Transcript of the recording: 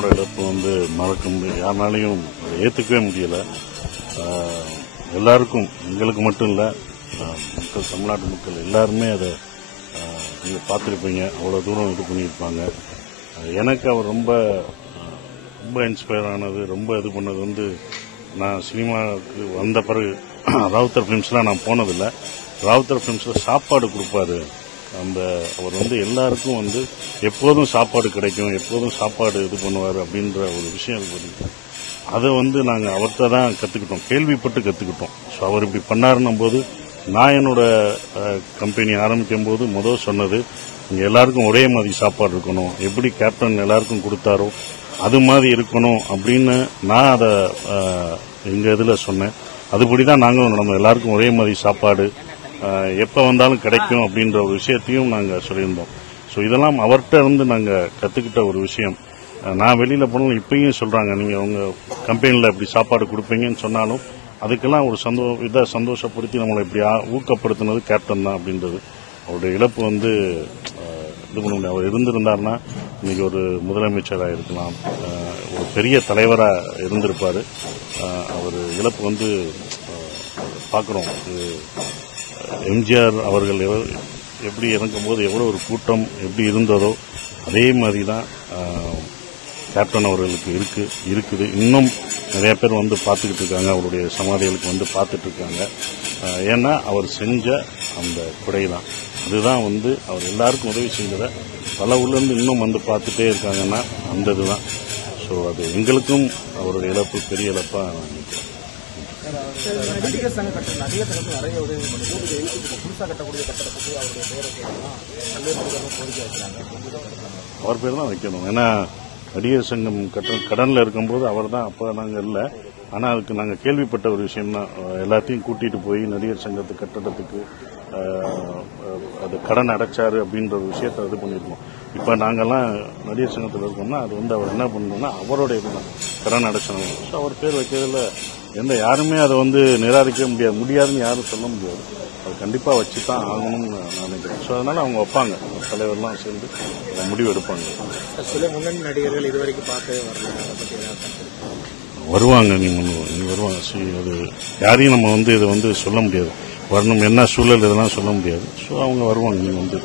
கேப்டனோட இழப்பு வந்து மறக்க முடியும், யாருனாலையும் ஏற்றுக்கவே முடியலை. எல்லாருக்கும், எங்களுக்கு மட்டும் இல்லை, மக்கள், தமிழ்நாட்டு மக்கள் எல்லாருமே அதை நீங்கள் பார்த்துருப்பீங்க. அவ்வளோ தூரம் இது பண்ணியிருப்பாங்க. எனக்கு அவர் ரொம்ப ரொம்ப இன்ஸ்பயர் ஆனது, ரொம்ப இது பண்ணது வந்து, நான் சினிமாவுக்கு வந்த பிறகு ராவுத்தர் ஃபிலிம்ஸ்லாம் நான் போனதில்லை. ராவுத்தர் ஃபிலிம்ஸில் சாப்பாடு கொடுப்பாரு. அவர் வந்து எல்லாருக்கும் வந்து எப்போதும் சாப்பாடு கிடைக்கும், எப்போதும் சாப்பாடு இது பண்ணுவார் அப்படின்ற ஒரு விஷயம் இருக்கு. அதை வந்து நாங்கள் அவர்கிட்ட தான் கற்றுக்கிட்டோம், கேள்விப்பட்டு கற்றுக்கிட்டோம். ஸோ அவர் இப்படி பண்ணாருன்னும் போது, நான் என்னோட கம்பெனி ஆரம்பிக்கும் போது முதல் சொன்னது, இங்கே எல்லாருக்கும் ஒரே மாதிரி சாப்பாடு இருக்கணும், எப்படி கேப்டன் எல்லாருக்கும் கொடுத்தாரோ அது மாதிரி இருக்கணும் அப்படின்னு நான் அதை எங்கள் இதில் சொன்னேன். அதுபடி தான் நாங்களும் நம்ம எல்லாருக்கும் ஒரே மாதிரி சாப்பாடு எப்போ வந்தாலும் கிடைக்கும் அப்படின்ற ஒரு விஷயத்தையும் நாங்கள் சொல்லியிருந்தோம். ஸோ இதெல்லாம் அவர்கிட்ட இருந்து நாங்கள் கற்றுக்கிட்ட ஒரு விஷயம். நான் வெளியில் போனாலும் இப்பயும் சொல்கிறாங்க, நீங்கள் உங்கள் கம்பெனியில் இப்படி சாப்பாடு கொடுப்பீங்கன்னு சொன்னாலும் அதுக்கெல்லாம் ஒரு சந்தோஷப்படுத்தி நம்மளை இப்படி ஊக்கப்படுத்தினது கேப்டன் தான் அப்படின்றது. அவருடைய இழப்பு வந்து இது பண்ண முடியும். அவர் இருந்திருந்தார்னா இன்னைக்கு ஒரு முதலமைச்சராக இருக்கலாம், ஒரு பெரிய தலைவராக இருந்திருப்பார். அவர் இழப்பு வந்து பார்க்குறோம். எம்ஜிஆர் அவர்கள் எப்படி இறங்கும்போது எவ்வளோ ஒரு கூட்டம் எப்படி இருந்ததோ அதே மாதிரி தான் கேப்டன் அவர்களுக்கு இருக்குது. இன்னும் நிறைய பேர் வந்து பார்த்துக்கிட்டு இருக்காங்க, அவருடைய சமாதிகளுக்கு வந்து பார்த்துட்டு இருக்காங்க. ஏன்னா அவர் செஞ்ச அந்த கொடை தான், அதுதான் வந்து அவர் எல்லாருக்கும் உதவி செஞ்சதை பல ஊர்லேருந்து இன்னும் வந்து பார்த்துட்டே இருக்காங்கன்னா அந்த இதுதான். ஸோ அது எங்களுக்கும் அவருடைய இழப்பு பெரிய இழப்பாக நான் நினைக்கிறேன். நடிகர் சங்க கட்டணம் நிறைய உதவி புதுசாக கட்டக்கூடிய கட்டடத்துக்கு அவருடைய பேரை கோரிக்கை வைக்கிறாங்க. அவர் பேர் தான் வைக்கணும். ஏன்னா நடிகர் சங்கம் கடனில் இருக்கும்போது அவர் தான், அப்போ நாங்கள் இல்லை. ஆனால் அதுக்கு நாங்கள் கேள்விப்பட்ட ஒரு விஷயம் தான், எல்லாத்தையும் கூட்டிகிட்டு போய் நடிகர் சங்கத்து கட்டடத்துக்கு அது கடன் அடைச்சாரு அப்படின்ற ஒரு விஷயத்தை இது பண்ணியிருக்கோம். இப்போ நாங்கள்லாம் நடிகர் சங்கத்தில் இருக்கோம்னா அது வந்து அவர் என்ன பண்ணணும்னா அவரோட இதுதான் கடன் அடைச்சணும். ஸோ அவர் பேர் வைக்கிறதுல யாருமே அதை வந்து நிராகரிக்க முடியாதுன்னு யாரும் சொல்ல முடியாது. அது கண்டிப்பாக வச்சு தான் ஆகணும்னு நான் நினைக்கிறேன். ஸோ அதனால் அவங்க வைப்பாங்க, தலைவர்லாம் சேர்ந்து முடிவு எடுப்பாங்க. சில முன்னணி நடிகர்கள் இதுவரைக்கும் பார்த்து வருவாங்க, நீங்கள் வருவாங்க. அது யாரையும் நம்ம வந்து இதை வந்து சொல்ல முடியாது, வரணும் என்ன சூழல் இதெல்லாம் சொல்ல முடியாது. ஸோ அவங்க வருவாங்க, நீங்கள் வந்து